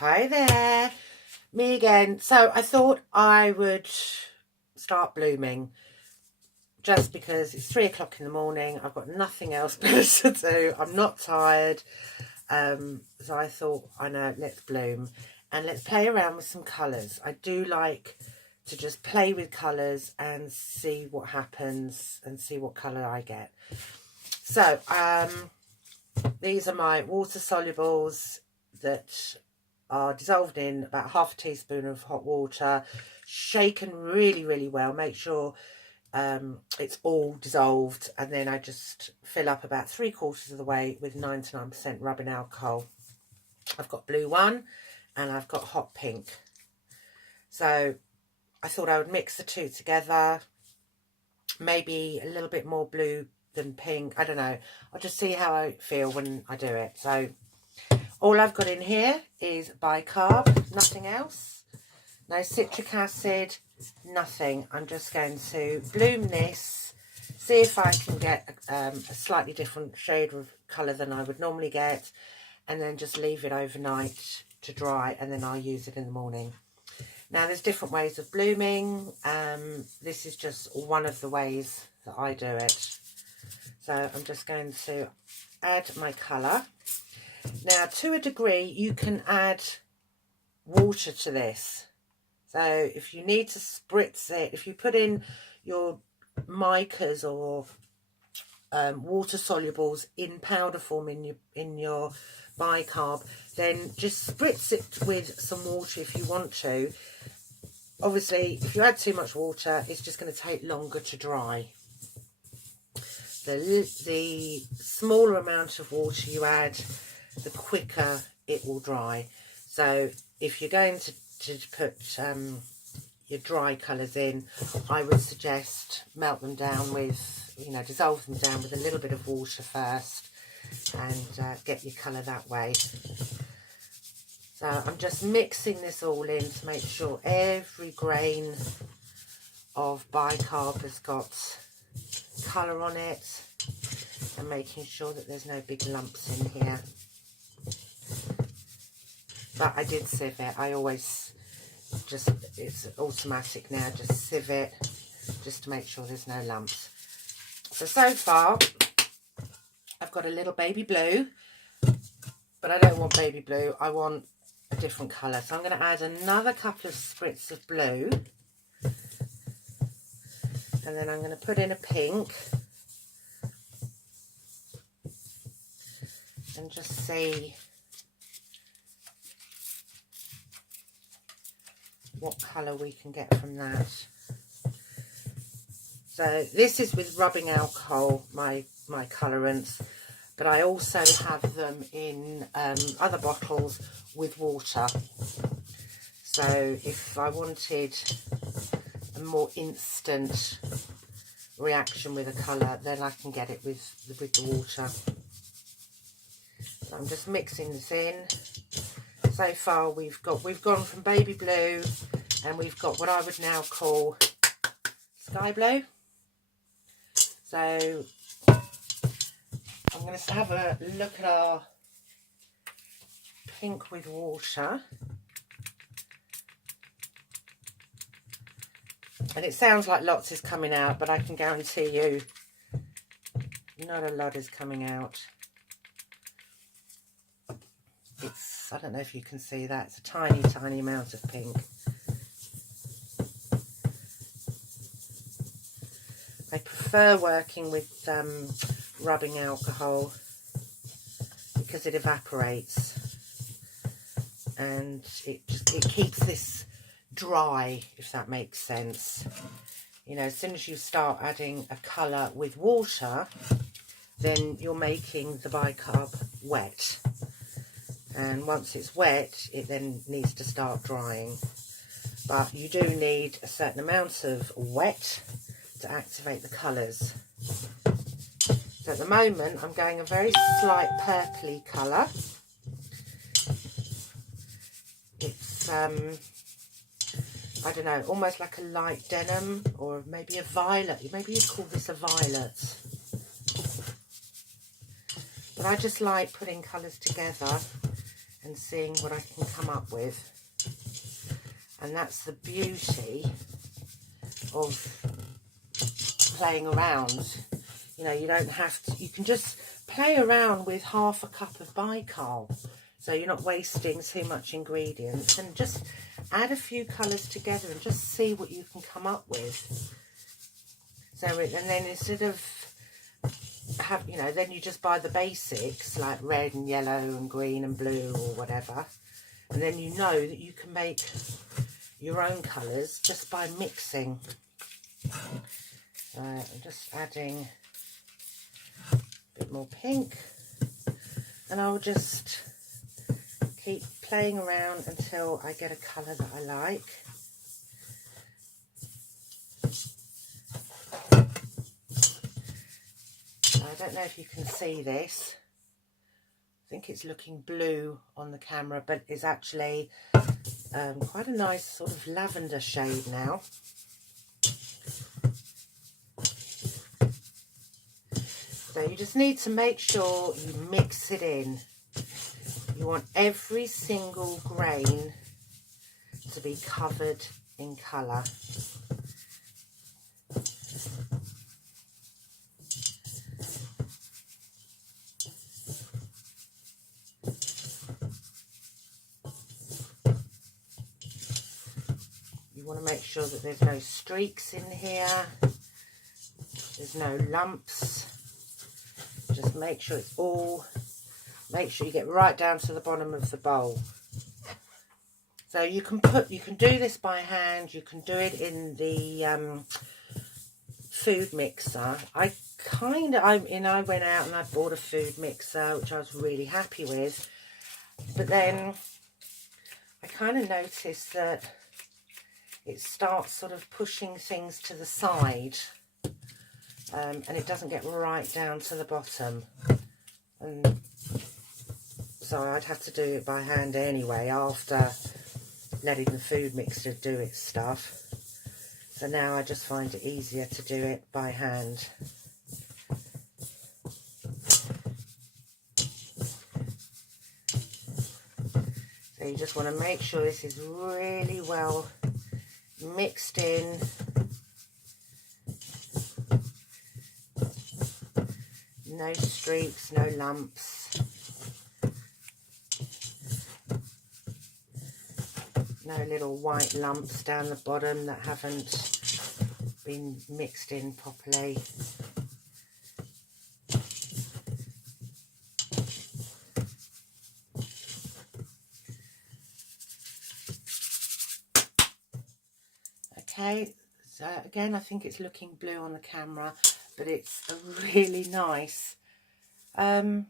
Hi there, me again. So I thought I would start blooming just because it's 3 o'clock in the morning. I've got nothing else better to do. I'm not tired. So I thought, I know, let's bloom and let's play around with some colours. I do like to just play with colours and see what happens and see what colour I get. So these are my water solubles that are dissolved in about half a teaspoon of hot water, shaken really well. Make sure it's all dissolved, and then I just fill up about 3/4 of the way with 99% rubbing alcohol. I've got blue one and I've got hot pink, so I thought I would mix the two together, maybe a little bit more blue than pink. I don't know, I'll just see how I feel when I do it. So all I've got in here is bicarb, nothing else. No citric acid, nothing. I'm just going to bloom this, see if I can get a slightly different shade of colour than I would normally get, and then just leave it overnight to dry, and then I'll use it in the morning. Now, there's different ways of blooming. This is just one of the ways that I do it. So I'm just going to add my colour. Now, to a degree, you can add water to this. So if you need to spritz it, if you put in your micas or water solubles in powder form in your bicarb, then just spritz it with some water if you want to. Obviously, if you add too much water, it's just going to take longer to dry. The smaller amount of water you add, the quicker it will dry. So if you're going to put your dry colours in, I would suggest melt them down with, dissolve them down with a little bit of water first, and get your colour that way. So I'm just mixing this all in to make sure every grain of bicarb has got colour on it, and making sure that there's no big lumps in here. But I did sieve it. I always it's automatic now, just sieve it just to make sure there's no lumps. So far I've got a little baby blue, but I don't want baby blue, I want a different colour. So I'm going to add another couple of spritz of blue, and then I'm going to put in a pink and just see what colour we can get from that. So this is with rubbing alcohol, my colourants, but I also have them in other bottles with water. So if I wanted a more instant reaction with a colour, then I can get it with the water. So I'm just mixing this in. So far we've gone from baby blue, and we've got what I would now call sky blue. So I'm going to have a look at our pink with water. And it sounds like lots is coming out, but I can guarantee you not a lot is coming out. I don't know if you can see that. It's a tiny amount of pink. I prefer working with rubbing alcohol because it evaporates, and it keeps this dry, if that makes sense. As soon as you start adding a colour with water, then you're making the bicarb wet. And once it's wet, it then needs to start drying. But you do need a certain amount of wet to activate the colours. So at the moment, I'm going a very slight purpley colour. It's, I don't know, almost like a light denim, or maybe a violet. Maybe you'd call this a violet. But I just like putting colours together and seeing what I can come up with. And that's the beauty of playing around. You know, you don't have to, you can just play around with half a cup of bicarb, so you're not wasting too much ingredients, and just add a few colours together and just see what you can come up with. So, and then instead of you know, then you just buy the basics like red and yellow and green and blue or whatever, and then you know that you can make your own colours just by mixing. I'm just adding a bit more pink, and I'll just keep playing around until I get a colour that I like. I don't know if you can see this. I think it's looking blue on the camera, but it's actually quite a nice sort of lavender shade now. So you just need to make sure you mix it in. You want every single grain to be covered in colour. You want to make sure that there's no streaks in here, there's no lumps. Just make sure it's all, make sure you get right down to the bottom of the bowl. So you can do this by hand, you can do it in the food mixer. I went out and I bought a food mixer, which I was really happy with, but then I kind of noticed that it starts sort of pushing things to the side, and it doesn't get right down to the bottom, and so I'd have to do it by hand anyway after letting the food mixer do its stuff. So now I just find it easier to do it by hand. So you just want to make sure this is really well mixed in. No streaks, no lumps, no little white lumps down the bottom that haven't been mixed in properly. Okay, so again I think it's looking blue on the camera, but it's a really nice, I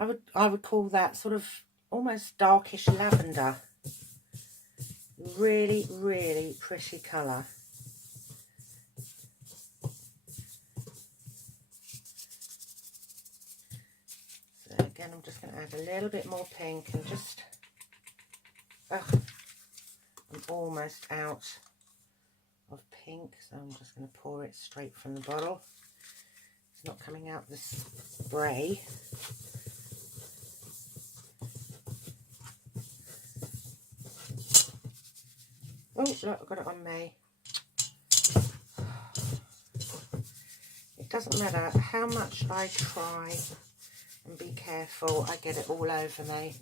would call that sort of almost darkish lavender. Really, really pretty colour. So again, I'm just going to add a little bit more pink and just, I'm almost out of pink, so I'm just going to pour it straight from the bottle. It's not coming out the spray. Oh, look, I've got it on me. It doesn't matter how much I try and be careful, I get it all over me.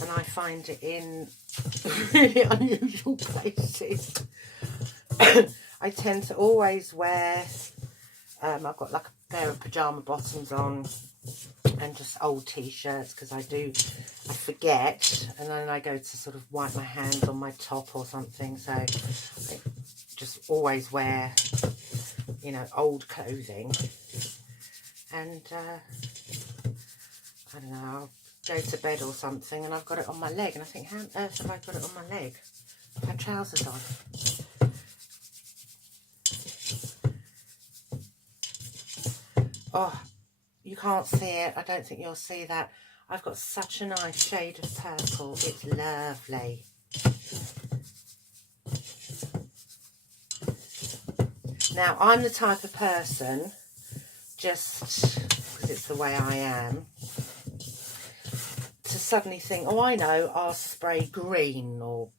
And I find it in really unusual places. I tend to always wear, I've got like a pair of pyjama bottoms on and just old t-shirts, because I forget, and then I go to sort of wipe my hands on my top or something, so I just always wear, you know, old clothing. And I don't know, I'll go to bed or something and I've got it on my leg, and I think, how on earth have I got it on my leg? I've had trousers on. Oh, you can't see it. I don't think you'll see that. I've got such a nice shade of purple. It's lovely. Now, I'm the type of person, just because it's the way I am, to suddenly think, oh, I know, I'll spray green or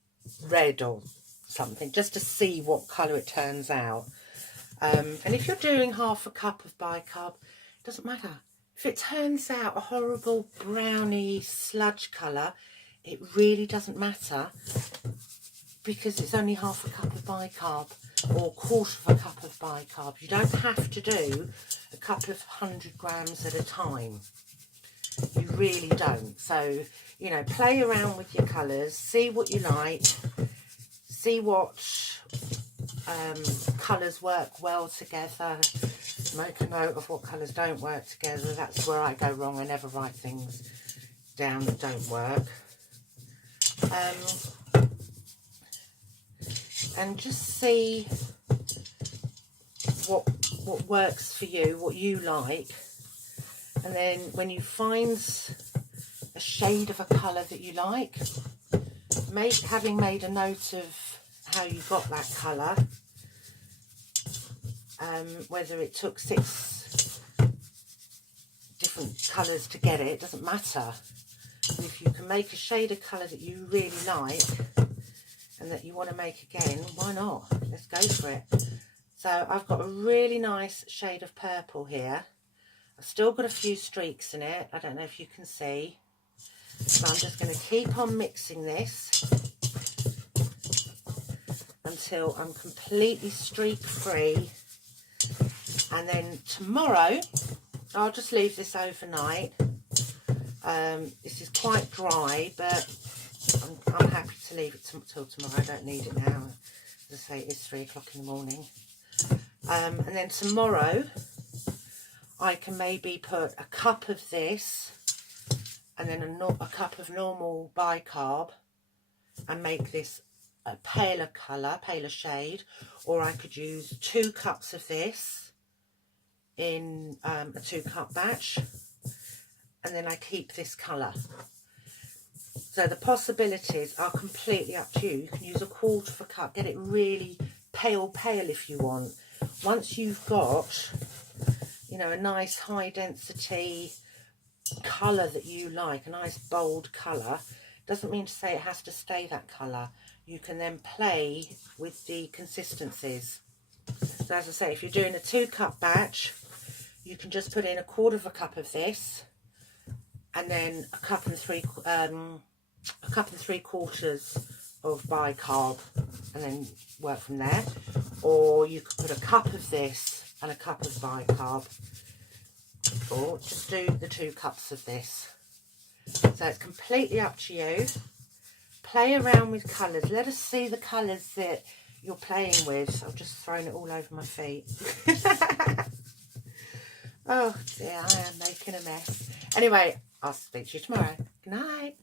red or something, just to see what colour it turns out. And if you're doing half a cup of bicarb, it doesn't matter. If it turns out a horrible browny sludge colour, it really doesn't matter, because it's only half a cup of bicarb or quarter of a cup of bicarb. You don't have to do a couple of 100 grams at a time. You really don't. So, you know, play around with your colours, see what you like, see what colours work well together. Make a note of what colours don't work together. That's where I go wrong. I never write things down that don't work. And just see what works for you, what you like. And then when you find a shade of a colour that you like, having made a note of how you got that colour, whether it took 6 different colours to get it, doesn't matter. If you can make a shade of colour that you really like and that you want to make again, why not? Let's go for it. So I've got a really nice shade of purple here. I've still got a few streaks in it. I don't know if you can see. So I'm just going to keep on mixing this until I'm completely streak free. And then tomorrow, I'll just leave this overnight. This is quite dry, but I'm happy to leave it till tomorrow. I don't need it now. As I say, it's 3 o'clock in the morning. And then tomorrow, I can maybe put a cup of this and then a cup of normal bicarb and make this a paler colour, paler shade. Or I could use 2 cups of this in a 2-cup batch, and then I keep this colour. So the possibilities are completely up to you. You can use a quarter of a cup, get it really pale if you want. Once you've got, you know, a nice high density colour that you like, a nice bold colour, doesn't mean to say it has to stay that colour. You can then play with the consistencies. So as I say, if you're doing a 2-cup batch, you can just put in a quarter of a cup of this, and then a cup and 3/4 of bicarb, and then work from there. Or you could put a cup of this and a cup of bicarb, or just do the 2 cups of this. So it's completely up to you. Play around with colours. Let us see the colours that you're playing with. I've just thrown it all over my feet. Oh dear, I am making a mess. Anyway, I'll speak to you tomorrow. Good night.